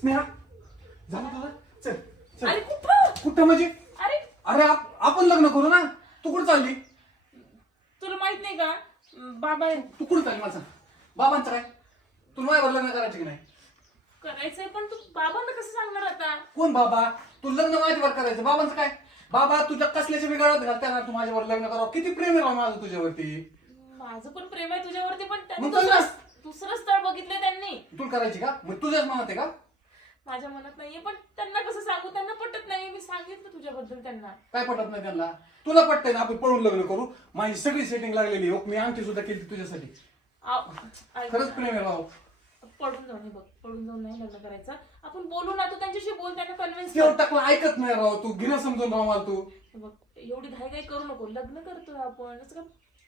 स्नेहा झालं तुझं? चल चल. अरे कुठं? कुठं म्हणजे? अरे अरे आपण लग्न करू ना. तू कुठं चालली? तुला माहित नाही का बाबा तू कुठं चालली माझा? बाबांचं काय? तू माझ्यावर लग्न करायचं की नाही? करायचंय पण तू बाबांना कसं सांगणार आता? कोण बाबा? तू लग्न माझ्यावर करायचं. बाबांचं काय? बाबा तुझ्या कसल्याच्या बिघाडात घालताय ना तू माझ्यावर लग्न करावं. किती प्रेम आहे राव माझं तुझ्यावरती. माझं पण प्रेम आहे तुझ्यावरती पण त्यांनी मग कसं? दुसरं स्थळ बघितलं त्यांनी. तू करायची का? मग तुझ्याच मनात आहे का? माझ्या मनात नाहीये पण त्यांना कसं सांगू? त्यांना पटत नाही. मी सांगितलं तुझ्याबद्दल त्यांना. काय पटत नाही त्यांना? तुला पटतंय ना आपण पळून लग्न करू. माझी सगळी सेटिंग लागलेली आहे. मी अंगठी सुद्धा केली तुझ्यासाठी. ऐक खरंच ना. प्रेम आहे राव. पळून जाऊन हे बघ पळून जाऊन नाही लग्न करायचं. आपण बोलू ना, तू त्यांच्याशी बोल, त्यांना कन्व्हिन्स तेवढं कर. टाकलं ऐकत नाही राव. तू गिरा समजून राव मला तू. हे बघ एवढी घाई करू नको. लग्न करतोय आपण असं का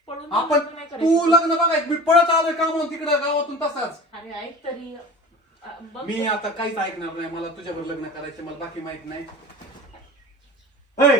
पळून जाऊन आपण लग्न नाही तू करायचं. लग्न बघाय मी पळत आलोय का म्हणून तिकडे गावातून तसाच. अरे ऐक तरी बघ. मी आता काहीच ऐकणार नाही. मला तुझ्यावर लग्न करायचं. मला बाकी माहित नाही. ए,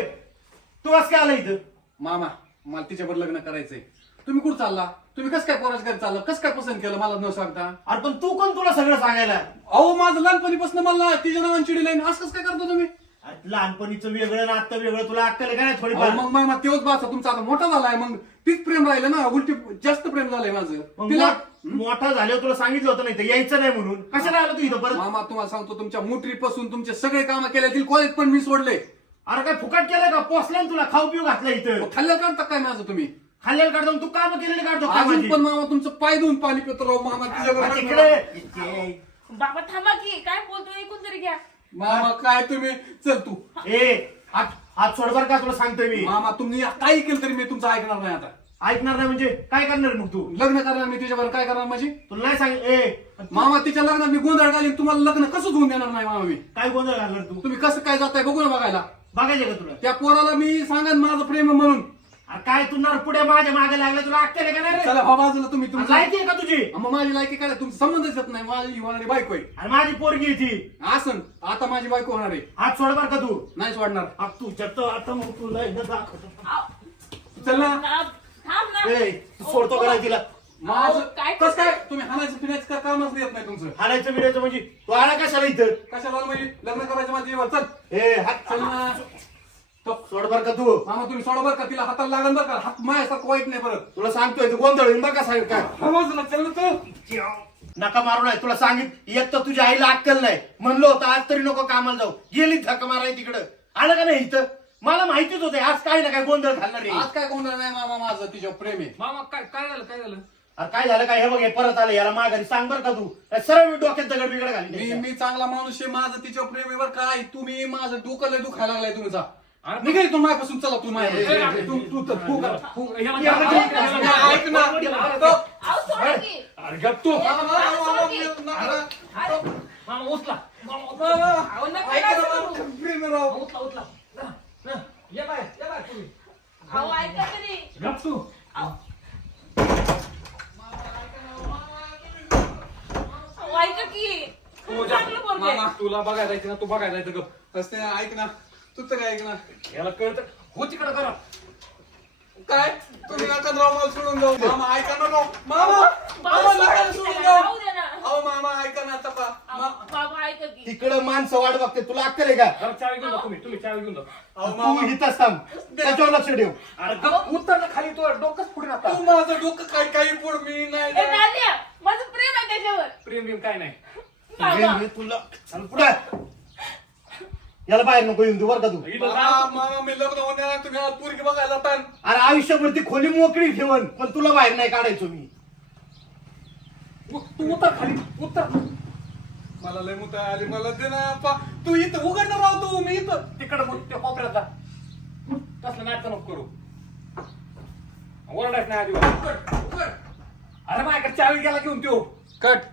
तू आज काय आला इथं? मामा मला तिच्यावर लग्न करायचंय. तुम्ही कुठं चालला? तुम्ही कसं काय पोराच्या घरी चालला? कसं काय पसंत केलं मला न सांगता? अरे पण तू कोण तुला सगळं सांगायला? अहो माझं लहानपणीपासून मला तिच्या नावाने चिडी लाईन असं कसं काय करतो तुम्ही? अरे लहानपणीचं वेगळं ना आता वेगळं, तुला अक्कल आहे का नाही अहो, थोडीफार? मग मामा तेच बाचा तुमचा आता मोठा झालाय. मग तीच प्रेम राहिलं ना. उलटी जास्त प्रेम झालंय माझं मग तिला. मोठा झाल्यावर तुला सांगितलं होतं नाही तर यायचं नाही म्हणून. कशाला आला तू इथं परत? मामा तुम्हाला सांगतो तुमच्या मोटरीपासून तुमचे सगळे कामं केले. कॉलेज पण मी सोडले. अरे काय फुकट केलं का? पोचला ना तुला, खाऊ पिऊ घातलं इथं. खाल्ल्या काढता काय माझं तुम्ही? खाल्ल्याला काढतो तू काम केलेले काढतो का अजून माझी? पण मामा तुमचं पाय धुवून पाणी पितो राव मामा तिच्यावर. तिकडे बाबा थांबा की काय बोलतोय ऐकून तरी घ्या. मामा काय तुम्ही चल तू. ए, हात सोड बरं का, तुला सांगतोय मी. मामा तुम्ही काही केलं तरी मी तुमचं ऐकणार नाही. आता ऐकणार नाही म्हणजे काय करणार मग तू? लग्न करणार मी तुझ्यावर. काय करणार म्हणजे? तुला नाही सांग. ए मामा तिच्या लग्नात मी गोंधळ घालीन. तुम्हाला लग्न कसं होऊन देणार नाही मामा मी. काय गोंधळ घालणार तू? तुम्ही कसं काय जाताय बघू ना बघायला. बघायचं का तुला? त्या पोराला मी सांगा माझं प्रेम आहे म्हणून. अरे काय तू नर पुढे माझ्या मागे लागला, तुला अक्कल आहे का नाही रे? चला हा बाजूला तुम्ही तुमचं. लायकी आहे का तुझी? मग माझी लायकी काय तुमचा संबंधच येत नाही. माझी होणारी बायको आहे. अरे माझी पोरगी आहे ती. असं आता माझी बायको होणार आहे. हात सोड बर का तू. नाही सोडणार. तू जगतो आता मग तुला एकदा दाखवतो. चल ना. थांब ना. ए, तू सोडतो का नाही तिला? माझं काय कसं काय तुम्ही हाणायचं पिण्याचं कामच येत नाही तुमचं. हाणायचं बिडायचं म्हणजे तू आला कशाला इथं? कशाला म्हणजे लग्न करायचं माझी जीवावर. चल ए हात चल ना. तो सोड बर का तू. मामा तुम्ही सोडा बरं का. तिला हाताला लागल बरं का. हात माझ्यासारखं वाईट नाही परत. तुला सांगतोय तू गोंधळ होईल बरं का सांग काय. हा बाजूला चल ना तू. नका मारू नाही, तुला सांगित एक तर तुझ्या आईला अक्कल नाही. म्हणलं होतं आज तरी नको कामाला जाऊ, गेली धक्का माराय तिकडं. आलं का नाही इथं? मला माहितीच होते आज काय ना काय गोंधळ घालणार आहे. आज काय गोंधळ नाही मामा. माझं तिच्यावर प्रेम आहे. मामा काय काय झालं काय झालं? अरे काय झालं काय? हे बघ हे परत आलं, याला माघारी सांग बरं का तू. सरळ मी डोक्यात दगड बिगड घाली. मी चांगला माणूस आहे. माझं तिच्यावर प्रेम आहे बरं काय. तुम्ही माझं डोकं लय दुखायला लागलाय तुमचा. अरे निघाली तू माझ्यापासून. चला तू माझ्या ए, ए, तू तू तर तू कर. ऐक ना. अहो सोडा की. अरे गप तू. अरे मामा उचला. अहो नका ऐक असं ना करू. मामा, प्रेम आहे राव. उचला उचला. ये बाय तुम्ही. अहो ऐका तरी. गप तू. अहो ऐका की. खूप चांगलं पोरगं आहे. मामा तुला बघायला जायचं ना. तू बघायला जायचं गप. असते ऐक ना. तू तर काय ऐक ना. याला कळत हो तिकडं करा. काय तुम्ही नका राव मला सोडून जाऊ. मामा ऐका ना राव. मामा मामा बाबा नका सोडा सोडून की जाऊ. राहू दे ना. अहो मामा ऐका ना तपा. अहो, बाबा ऐका की. तिकडं माणसं वाट बघते, तुला अक्कल आहे का? जरा चावी घेऊन जा तुम्ही चावी घेऊन जा. अहो तू मामा इथंच थांब, त्याच्यावर लक्ष ठेव. अरे गप उतर ना खाली. तो डोकंच पुढे आता. तू माझं डोकं काही पुढ मी नाही ए नादिया, माझं प्रेम आहे त्याच्यावर. प्रेम बिम काय नाही. बाबा हे तुला चल पुढे. याला बाहेर नको येऊन देऊ बरं का तू. इथं मामा जा. मामा मी लग्न होणार. तुम्ही आज पोरगी बघायला पण. अरे आयुष्यभर ती खोली मोकळी ठेवन, पण तुला बाहेर नाही काढायचो मी. तू उतर खाली उतर. मला लय मुता आली. मला दे ना तू इथं उघडणार राव. तू मी इथं तिकडं मग त्या कोपऱ्यात जा. तसलं नाटक नको करू. ओरडायच नाही आधी. उघड उघड. अरे माझ्याकडे चावी गेला घेऊन त्यो. कट.